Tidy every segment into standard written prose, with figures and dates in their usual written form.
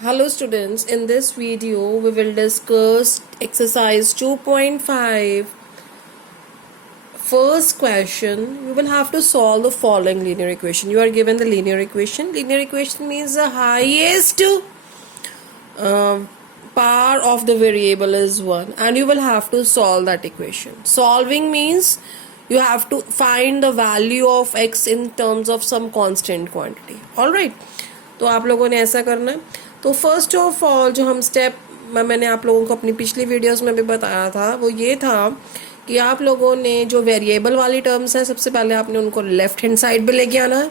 Hello students, in this video we will discuss exercise 2.5. First question, you will have to solve the following linear equation. You are given the linear equation. Linear equation means the highest power of the variable is 1 and you will have to solve that equation. Solving means you have to find the value of x in terms of some constant quantity. Alright, तो आप लोगों ने ऐसा करना है. तो first of all जो हम स्टेप मैंने आप लोगों को अपनी पिछली वीडियोस में भी बताया था वो ये था कि आप लोगों ने जो वेरिएबल वाली टर्म्स हैं सबसे पहले आपने उनको लेफ्ट हैंड साइड पे लेके आना है.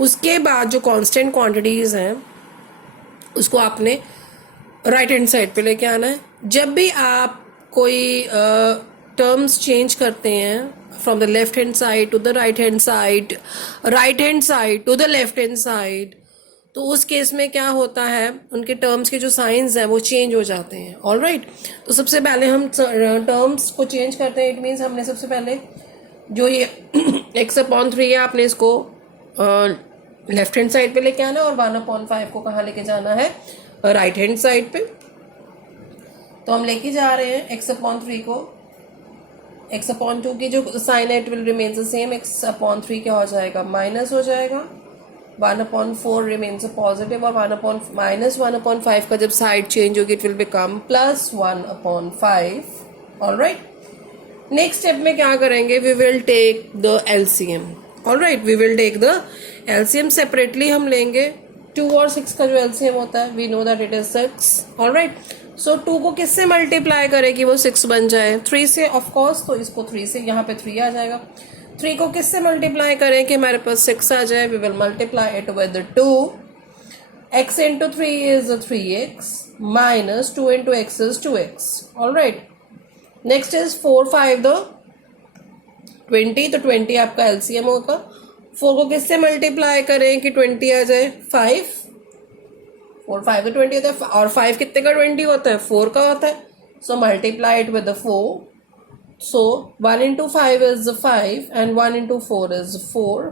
उसके बाद जो कांस्टेंट क्वांटिटीज़ हैं उसको आपने राइट हैंड साइड पे लेके आना है. जब भी आप कोई टर्म्स चेंज करते हैं from the left hand side to the right hand side to the left hand side, तो उस केस में क्या होता है उनके टर्म्स के जो साइंस हैं वो चेंज हो जाते हैं. ऑलराइट, तो सबसे पहले हम टर्म्स को चेंज करते हैं. इट मीन्स हमने सबसे पहले जो ये x/3 है आपने इसको लेफ्ट हैंड साइड पे लेके आना और 1/5 को कहाँ लेके जाना है, राइट हैंड साइड पे. तो हम लेके जा रहे हैं x/3 को. x/2 की जो साइन है it will remain the same. x/3 क्या हो जाएगा, माइनस हो जाएगा. 1/4 remains a positive और -1/5 का जब साइड चेंज होगी it will become +1/5. Alright, next step में क्या करेंगे, we will take the LCM. Alright, we will take the LCM separately. हम लेंगे 2 और 6 का जो एलसीएम होता है we know that it is 6. All right, so 2 को किससे मल्टीप्लाई करें कि वो 6 बन जाए, 3 से ऑफकोर्स. तो इसको 3 से, यहाँ पे 3 आ जाएगा. 3 को किससे मल्टीप्लाई करें कि हमारे पास 6 आ जाए, we will multiply it with 2. x into 3 is 3x minus 2 into x is 2x. Alright, next is 4 5 the 20. तो 20 आपका एलसीएम होगा. 4 को किससे मल्टीप्लाई करें कि 20 आ जाए, 5. 4 5 का 20 होता है और 5 कितने का 20 होता है, 4 का होता है. So multiply it with 4. So 1 into 5 is 5 and 1 into 4 is 4.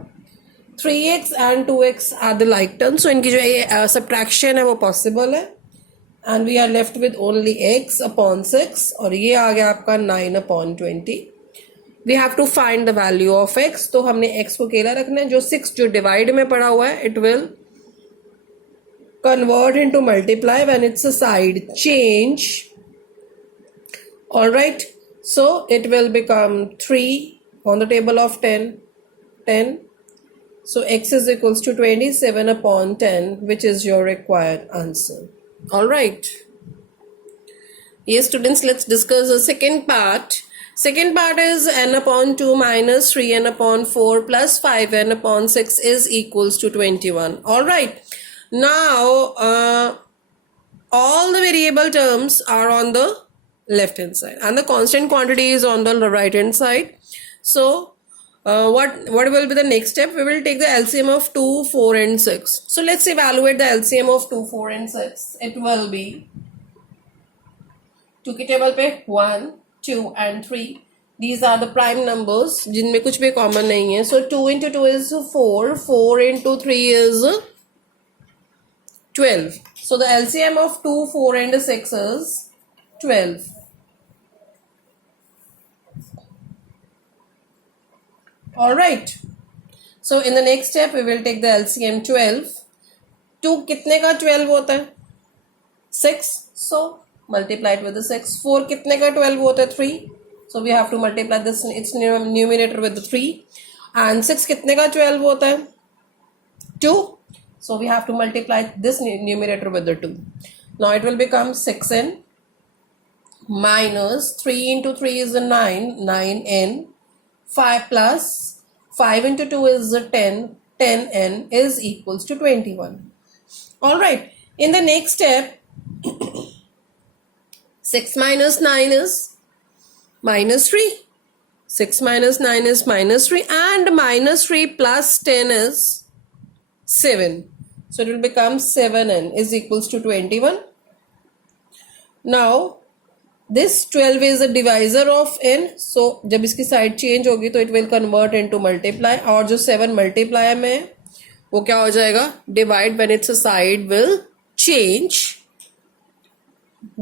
3x and 2x are the like terms. So इनकी जो subtraction है वो possible है. And we are left with only x upon 6 और ये आ गया आपका 9/20. We have to find the value of x. तो हमने x को अकेला रखना है. जो 6 जो डिवाइड में पड़ा हुआ है it will convert into multiply when it's a side change. Alright, so it will become 3 on the table of 10. So x is equals to 27/10, which is your required answer. All right. Yes, students, let's discuss the second part. Second part is n/2 minus 3n/4 plus 5n/6 is equals to 21. All right. Now, all the variable terms are on the left hand side and the constant quantity is on the right hand side. So what will be the next step, we will take the LCM of 2 4 and 6. So let's evaluate the LCM of 2 4 and 6. It will be 2 के table पे 1 2 and 3. These are the prime numbers जिनमें कुछ भी common नहीं है. So 2 into 2 is 4. 4 into 3 is 12. So the LCM of 2 4 and 6 is 12. Alright, so in the next step we will take the LCM 12. 2 कितने का 12 होता है, 6. So multiply it with the 6. 4 कितने का 12 होता है, 3. So we have to multiply this its numerator with the 3. And 6 कितने का 12 होता है, 2. So we have to multiply this numerator with the 2. Now it will become 6n minus 3 into 3 is 9n. 5 plus 5 into 2 is 10n is equals to 21. Alright, in the next step 6 minus 9 is minus 3. 6 minus 9 is minus 3 and minus 3 plus 10 is 7. So it will become 7n is equals to 21. Now this 12 is a divisor of n. So जब इसकी side change होगी तो it will convert into multiply. और जो 7 multiply में वो क्या हो जाएगा, divide when its side will change,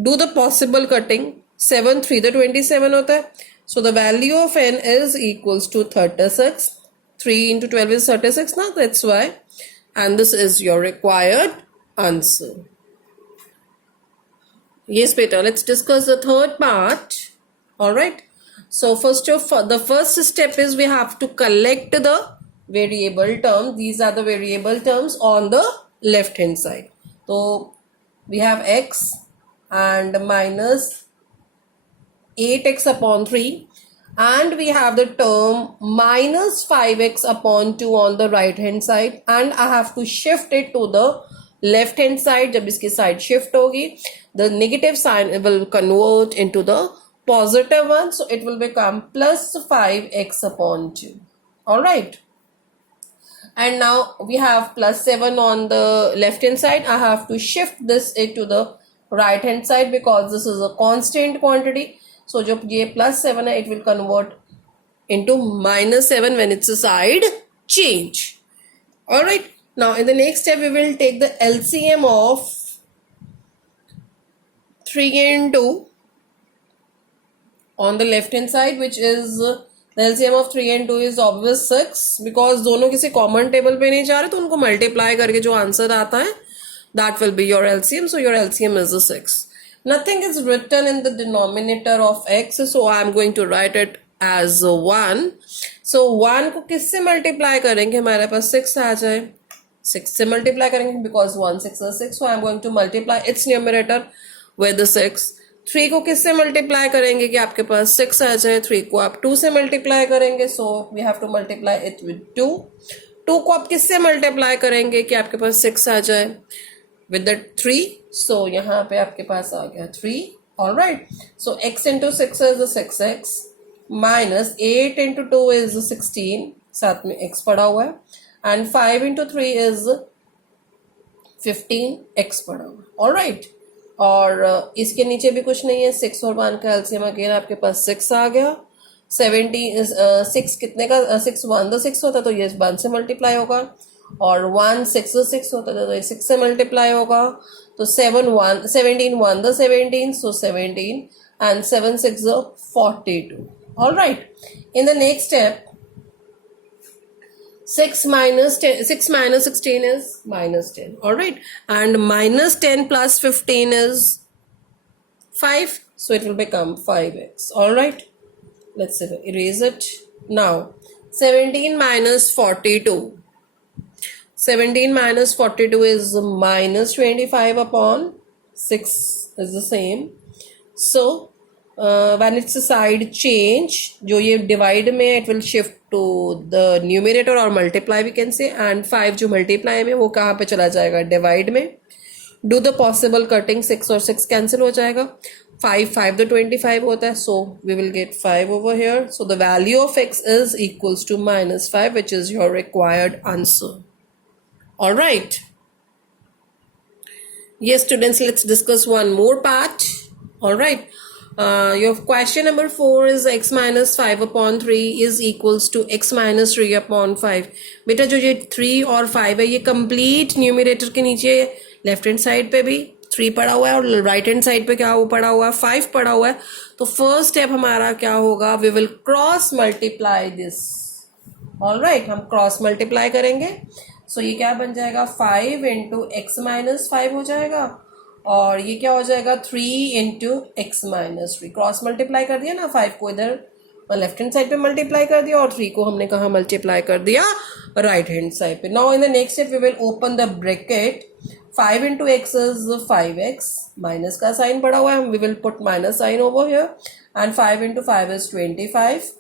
do the possible cutting. 7 3 the 27 होता है. So the value of n is equals to 36. 3 into 12 is 36 now, that's why. And this is your required answer. Yes, beta, let's discuss the third part. Alright. So the first step is we have to collect the variable terms. These are the variable terms on the left hand side. So we have x and minus 8x upon 3, and we have the term minus 5x upon 2 on the right hand side, and I have to shift it to the left hand side. जब इसकी side shift होगी, the negative sign will convert into the positive one, so it will become plus 5x upon 2. Alright. And now we have plus 7 on the left hand side. I have to shift this to the right hand side because this is a constant quantity. So जब ये plus 7 है, it will convert into minus 7 when it's a side change. Alright. Now in the next step we will take the LCM of 3 and 2 on the left hand side, which is the LCM of 3 and 2 is obvious 6, because दोनों किसी common table पे नहीं जा रहे, तो उनको multiply करके जो answer आता है, that will be your LCM. So your LCM is a 6. Nothing is written in the denominator of x, so I am going to write it as 1. So 1 को किससे multiply करेंगे, हमारे पास 6 आ जाए. 6 से multiply करेंगे because 1 6 is 6, so I am going to multiply its numerator with the 6. 3 को किससे multiply करेंगे कि आपके पास 6 आ जाए. 3 को आप 2 से multiply करेंगे, so we have to multiply it with 2. 2 को आप किससे multiply करेंगे कि आपके पास 6 आ जाए, with the 3. So यहाँ पे आपके पास आ गया 3. Alright. So x into 6 is the 6x minus 8 into 2 is 16. साथ में x पड़ा हुआ है. And 5 into 3 is 15. x पड़ा हुआ है. Alright. और इसके नीचे भी कुछ नहीं है. 6 और 1 का LCM अगेन आपके पास 6 आ गया. 17 6 कितने का 6 1 the 6 होता तो ये 1 से मल्टीप्लाई होगा, और 1 6 the 6 होता तो ये 6 से मल्टीप्लाई होगा. तो 17 1 the 17, so 17, and 7 6 the 42. Alright. In the next step, 6 minus 16 is minus 10. Alright. And minus 10 plus 15 is 5. So it will become 5x. Alright. Let's erase it. Now 17 minus 42. 17 minus 42 is minus 25 upon 6 is the same. So when it's a side change, जो ये divide में it will shift to the numerator or multiply we can say, and 5 जो multiply में वो कहाँ पे चला जाएगा, divide में. Do the possible cutting. 6 और 6 cancel हो जाएगा. 5 the 25 होता है, so we will get 5 over here. So the value of x is equals to minus 5, which is your required answer. Alright. Yes, students, let's discuss one more part. Alright. Your question number 4 is x minus 5 upon 3 is equals to x minus 3 upon 5. बेटा जो ये 3 और 5 है, ये complete numerator के नीचे left hand side पे भी 3 पड़ा हुआ है, और right hand side पे क्या वो पड़ा हुआ है, 5 पड़ा हुआ है. तो first step हमारा क्या होगा, we will cross multiply this. Alright, हम cross multiply करेंगे. So ये क्या बन जाएगा, 5 into x minus 5 हो जाएगा, और ये क्या हो जाएगा, 3 into x minus 3. Cross multiply कर दिया ना, 5 को इधर लेफ्ट हैंड साइड पे मल्टीप्लाई कर दिया, और 3 को हमने कहाँ मल्टीप्लाई कर दिया, राइट हैंड साइड पे. Now in the next step we will open the bracket. 5 into x is 5x. Minus का साइन पड़ा हुआ है, we will put minus sign over here. And 5 into 5 is 25.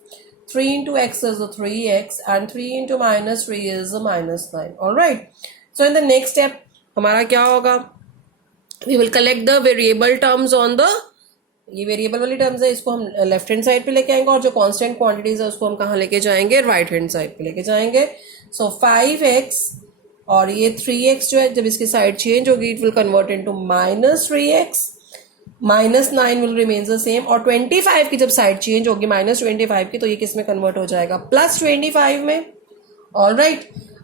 3 into x is 3x, and 3 into minus 3 is minus 9. Alright. So in the next step हमारा क्या होगा, we will collect the variable terms on the, ये variable वाली terms है, इसको हम left hand side पे लेके आएंगे, और जो कांस्टेंट क्वांटिटीज है उसको हम कहाँ लेके जाएंगे, राइट हैंड साइड पे लेके जाएंगे. सो 5x और ये 3x जो है, जब इसकी साइड चेंज होगी it will convert into minus 3x. Minus 9 will remains the same, और 25 की जब साइड चेंज होगी माइनस 25 की, तो ये किस में कन्वर्ट हो जाएगा, प्लस 25 में. All right.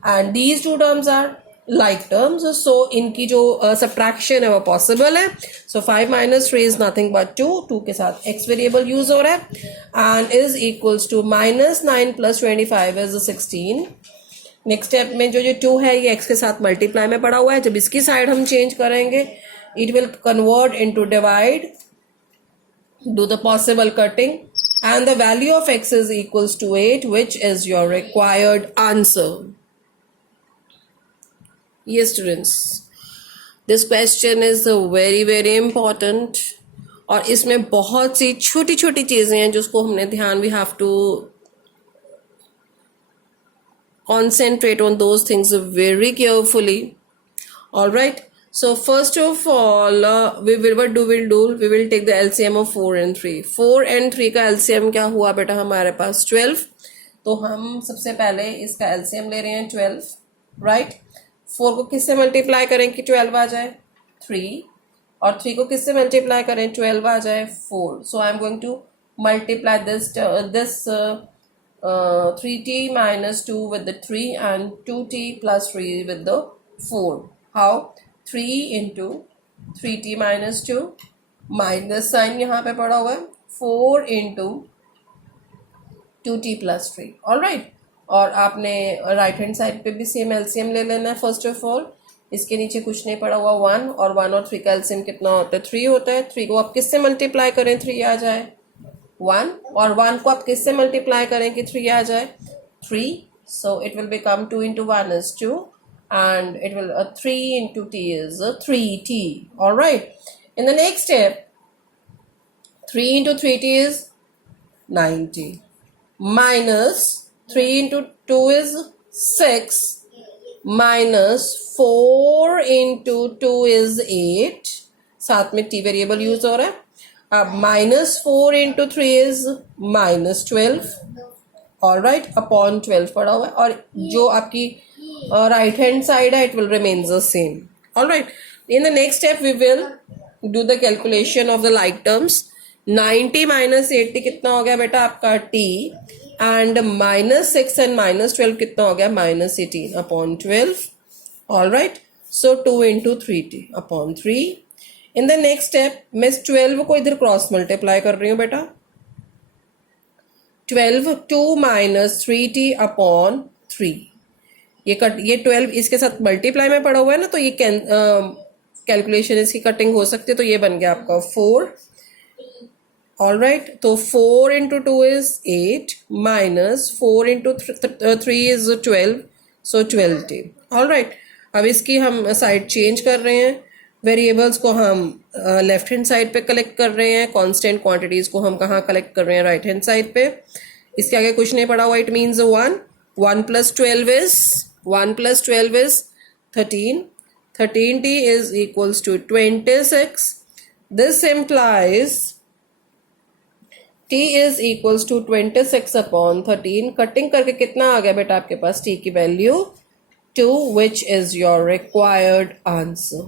And these two terms are like terms, so इनकी जो सब्ट्रैक्शन है वो पॉसिबल है. So 5 minus 3 is nothing but 2. 2 के साथ x वेरिएबल यूज हो रहा है and is equals to -9 + 25 is 16. Next step में जो 2 है ये x के साथ मल्टीप्लाई में पड़ा हुआ है. जब इसकी साइड हम चेंज करेंगे it will convert into divide, do the possible cutting, and the value of x is equals to 8, which is your required answer. Yes students, this question is very very important और इसमें बहुत सी छोटी छोटी चीजें हैं जिसको हमने ध्यान, we have to concentrate on those things very carefully. All right, so first of all we will take the LCM of 4 and 3. 4 and 3 का LCM क्या हुआ बेटा हमारे पास 12. तो हम सबसे पहले इसका LCM ले रहे हैं 12, राइट. 4 को किससे मल्टीप्लाई करें कि 12 आ जाए 3, और 3 को किससे मल्टीप्लाई करें 12 आ जाए 4. So I am going to multiply this 3t minus 2 with the 3 and 2t plus 3 with the 4. How? 3 into 3t minus 2, minus sign यहाँ पे पड़ा हुआ है, 4 into 2t plus 3. All right. और आपने राइट हैंड साइड पे भी सेम एलसीएम ले लेना है. फर्स्ट ऑफ ऑल इसके नीचे कुछ नहीं पड़ा हुआ 1, और 1 और 3 का एलसीएम कितना होता है 3 होता है. 3 को आप किससे मल्टीप्लाई करें 3 आ जाए 1, और 1 को आप किससे मल्टीप्लाई करें कि 3 आ जाए 3. So it will become 2 into 1 is 2, and it will 3 into t is 3t. All right. In the next step, 3 into 3t is 90, minus 3 into 2 is 6, minus 4 into 2 is 8. साथ में t वेरिएबल यूज हो रहा है. अब -4 into 3 is -12. All right, upon 12 पड़ा हुआ है, और जो आपकी right hand side it will remain the same. All right, in the next step we will do the calculation of the like terms. 90 minus 80 कितना हो गया बेटा आपका t, and -6 and -12 कितना हो गया -18 upon 12. All right, so 2 into 3t upon 3. in the next step मैं 12 को इधर क्रॉस मल्टीप्लाई कर रही हूँ बेटा. 12 2 minus 3t upon 3. ये 12 इसके साथ मल्टीप्लाई में पड़ा हुआ है ना, तो ये कैलकुलेशन इसकी कटिंग हो सकती है. तो ये बन गया आपका 4. ऑल राइट, तो 4 into 2 is 8, minus 4 into 3 is 12, so 12t. All right, अब इसकी हम साइड चेंज कर रहे हैं. वेरिएबल्स को हम लेफ्ट हैंड साइड पे कलेक्ट कर रहे हैं, कांस्टेंट क्वांटिटीज को हम कहाँ कलेक्ट कर रहे हैं राइट हैंड साइड पे. इसके आगे कुछ नहीं पड़ा हुआ, it means 1. 1 plus 12 is 13. 13t is equals to 26. This implies t is equals to 26 upon 13. Cutting करके कितना आ गया बेटा आपके पास t की value 2, which is your required answer.